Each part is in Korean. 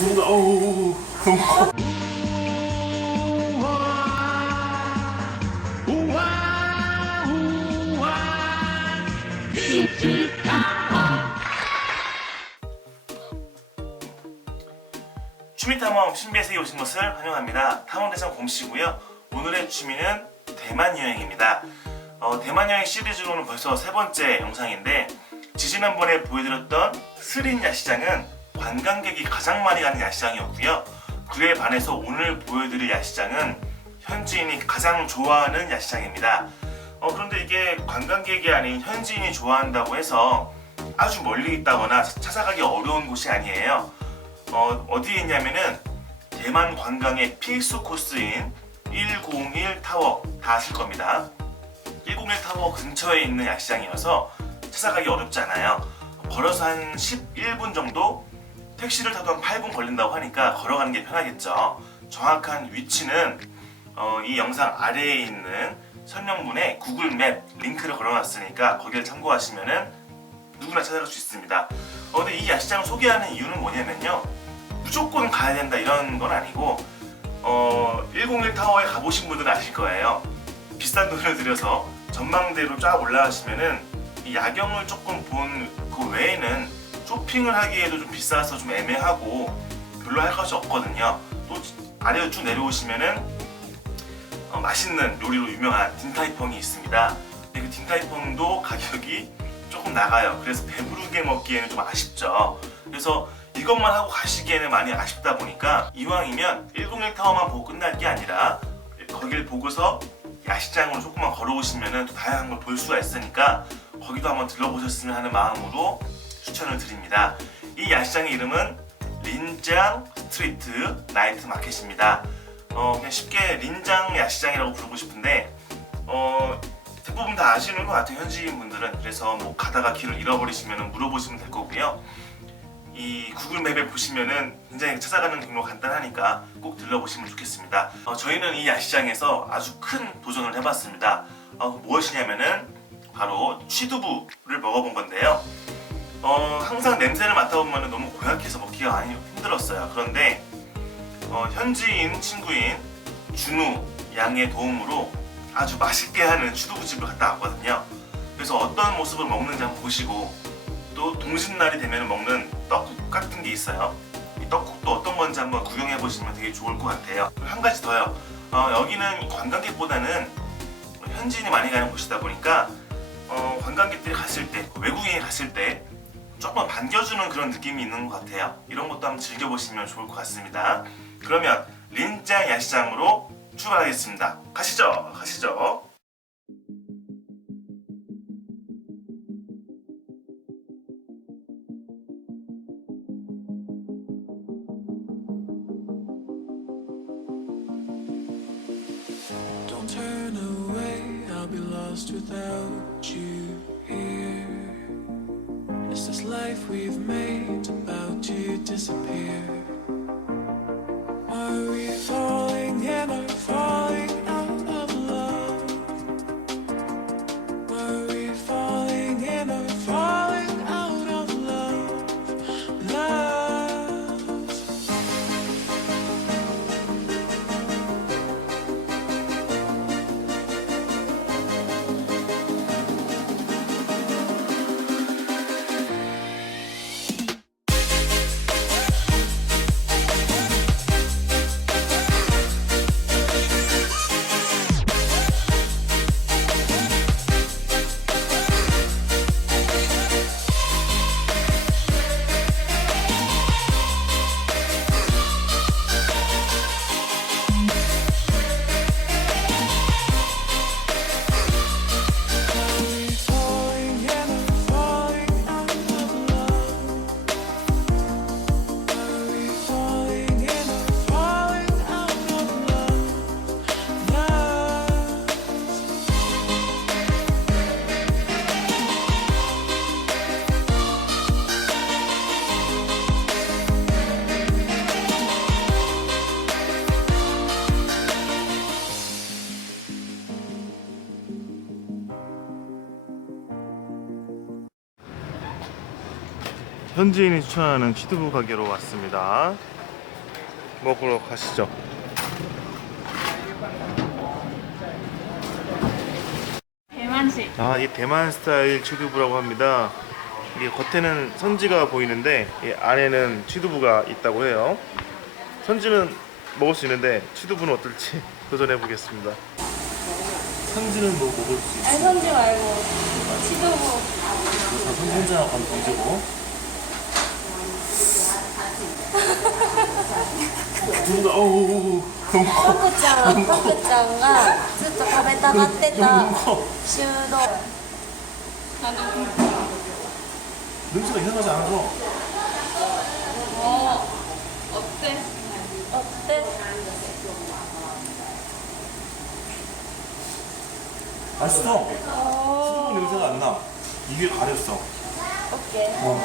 누군가 어우 너무 취미탐험 신비의 세계 오신 것을 환영합니다. 탐험대상 곰씨고요. 오늘의 취미는 대만 여행입니다. 어, 대만 여행 시리즈로는 벌써 세 번째 영상인데 지지난번에 보여드렸던 스린 야시장은 관광객이 가장 많이 가는 야시장이었고요. 그에 반해서 오늘 보여드릴 야시장은 현지인이 가장 좋아하는 야시장입니다. 어, 그런데 이게 관광객이 아닌 현지인이 좋아한다고 해서 아주 멀리 있다거나 찾아가기 어려운 곳이 아니에요. 어, 어디에 있냐면은 대만 관광의 필수 코스인 101 타워 다 아실 겁니다. 101 타워 근처에 있는 야시장이어서 찾아가기 어렵지 않아요. 걸어서 한 11분 정도 택시를 타도 한 8분 걸린다고 하니까 걸어가는 게 편하겠죠. 정확한 위치는 어, 이 영상 아래에 있는 설명문에 구글 맵 링크를 걸어놨으니까 거기를 참고하시면은 누구나 찾아갈 수 있습니다. 어, 근데 이 야시장을 소개하는 이유는 뭐냐면요. 무조건 가야 된다 이런 건 아니고 어, 101 타워에 가보신 분들은 아실 거예요. 비싼 돈을 들여서 전망대로 쫙 올라가시면은 이 야경을 조금 본 그 외에는 쇼핑을 하기에도 좀 비싸서 좀 애매하고 별로 할 것이 없거든요. 또 아래로 쭉 내려오시면은 어, 맛있는 요리로 유명한 딘타이펑이 있습니다. 근데 그 딘타이펑도 가격이 조금 나가요. 그래서 배부르게 먹기에는 좀 아쉽죠. 그래서 이것만 하고 가시기에는 많이 아쉽다 보니까 이왕이면 101 타워만 보고 끝날 게 아니라 거길 보고서 야시장으로 조금만 걸어오시면은 또 다양한 걸 볼 수가 있으니까 거기도 한번 들러보셨으면 하는 마음으로 추천을 드립니다. 이 야시장의 이름은 린장 스트리트 나이트 마켓입니다. 어, 그냥 쉽게 린장 야시장이라고 부르고 싶은데 어, 대부분 다 아시는 것 같아요 현지인 분들은 그래서 뭐 가다가 길을 잃어버리시면 물어보시면 될 거고요. 이 구글 맵에 보시면은 굉장히 찾아가는 경로 간단하니까 꼭 들러보시면 좋겠습니다. 어, 저희는 이 야시장에서 아주 큰 도전을 해봤습니다. 어, 무엇이냐면은 바로 취두부를 먹어본 건데요. 어, 항상 냄새를 맡아보면 너무 고약해서 먹기가 많이 힘들었어요. 그런데 어, 현지인 친구인 준우 양의 도움으로 아주 맛있게 하는 취두부집을 갔다 왔거든요. 그래서 어떤 모습으로 먹는지 한번 보시고 또 동짓날이 되면 먹는 떡국 같은 게 있어요. 이 떡국도 어떤 건지 한번 구경해 보시면 되게 좋을 것 같아요. 한 가지 더요. 어, 여기는 관광객보다는 현지인이 많이 가는 곳이다 보니까 어, 관광객들이 갔을 때 외국인이 갔을 때 조금 반겨주는 그런 느낌이 있는 것 같아요. 이런 것도 한번 즐겨보시면 좋을 것 같습니다. 그러면 린짱 야시장으로 출발하겠습니다. 가시죠, 가시죠. Lost without you here. Life we've made about to disappear? 현지인이 추천하는 취두부 가게로 왔습니다. 먹으러 가시죠. 대만식. 아, 이 대만 스타일 취두부라고 합니다. 이게 겉에는 선지가 보이는데 이 안에는 취두부가 있다고 해요. 선지는 먹을 수 있는데 취두부는 어떨지 도전해 보겠습니다. 선지는 뭐 먹을 수 있어? 아니 선지 말고 치두부. 선지 혼자 한번 던지고. 두부가 어우 너무 커. パクちゃん、パクちゃんがずっと食べたがってた 너무 커. 修道。 냄새가 이상하지 않아서 어때? 어때? 맛있어. 어, 취두부 냄새가 안 나. 이게 가렸어. 오케이. 어,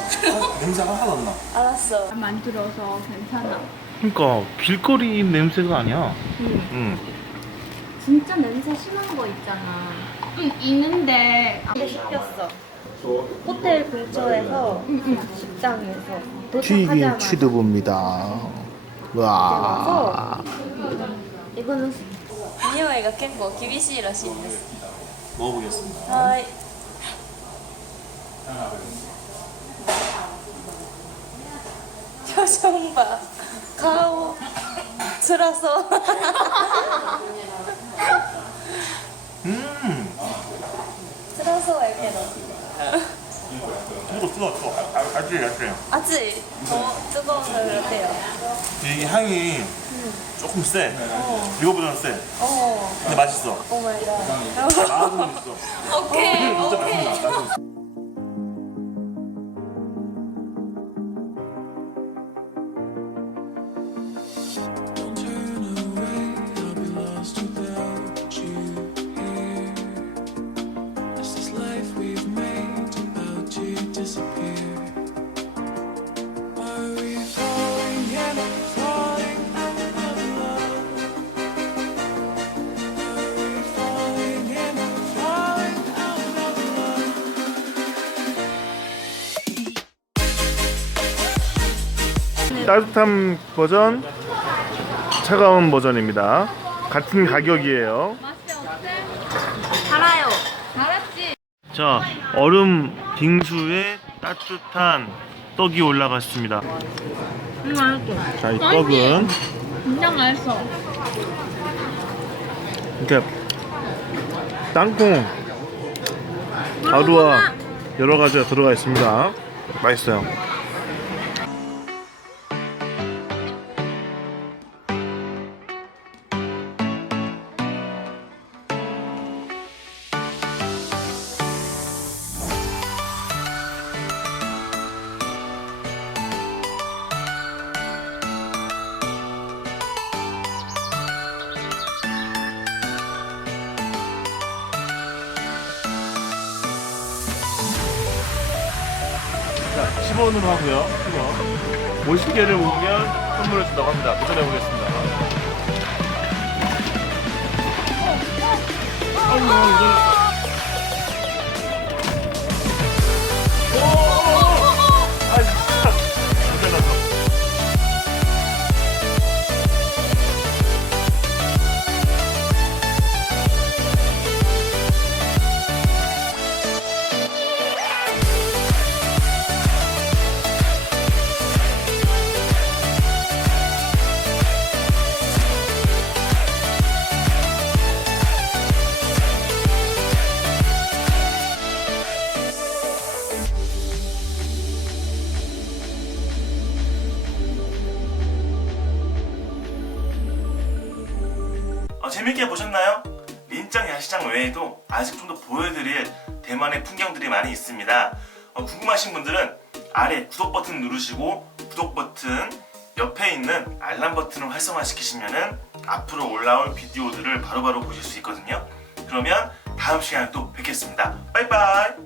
냄새가 하나도 안 나. 알았어. 만들어서 괜찮아. 그러니까 길거리 냄새가 아니야. 응. 응. 진짜 냄새 심한 거 있잖아. 응, 있는데. 근데 시켰어. 호텔 근처에서 식당에서 튀긴 도착하자마자 취두부입니다. 와. 이거는 匂いが結構厳しいらしいんです。 먹어보겠습니다. はい。 표정 봐. 가오. 들어서. 음. 들어서 왜 이거 뜨거 뜨거. 아, 아, 아찔 어, 아찔. 아직 더 뜨거운 걸 그렇대요. 이 향이 조금 세. 어. 이거보다는 세. 어. 근데 맛있어. 오 마이 갓. 맛있어. 오케이. 오케이. 따뜻한 버전, 차가운 버전입니다. 같은 가격이에요. 맛이? 달아요. 달았지? 자, 얼음 빙수에 따뜻한 떡이 올라갔습니다. 응, 맛있어. 자, 이 떡은 진짜 맛있어. 이렇게 땅콩, 가루와 여러 가지가 들어가 있습니다. 맛있어요. 10원으로 하고요. 10원. 50개를 모으면 선물을 준다고 합니다. 도전해 보겠습니다. 아이고, 이거. 재밌게 보셨나요? 린짱 야시장 외에도 아직 좀 더 보여드릴 대만의 풍경들이 많이 있습니다. 어, 궁금하신 분들은 아래 구독 버튼 누르시고 구독 버튼 옆에 있는 알람 버튼을 활성화시키시면은 앞으로 올라올 비디오들을 바로 바로 보실 수 있거든요. 그러면 다음 시간에 또 뵙겠습니다. 빠이빠이!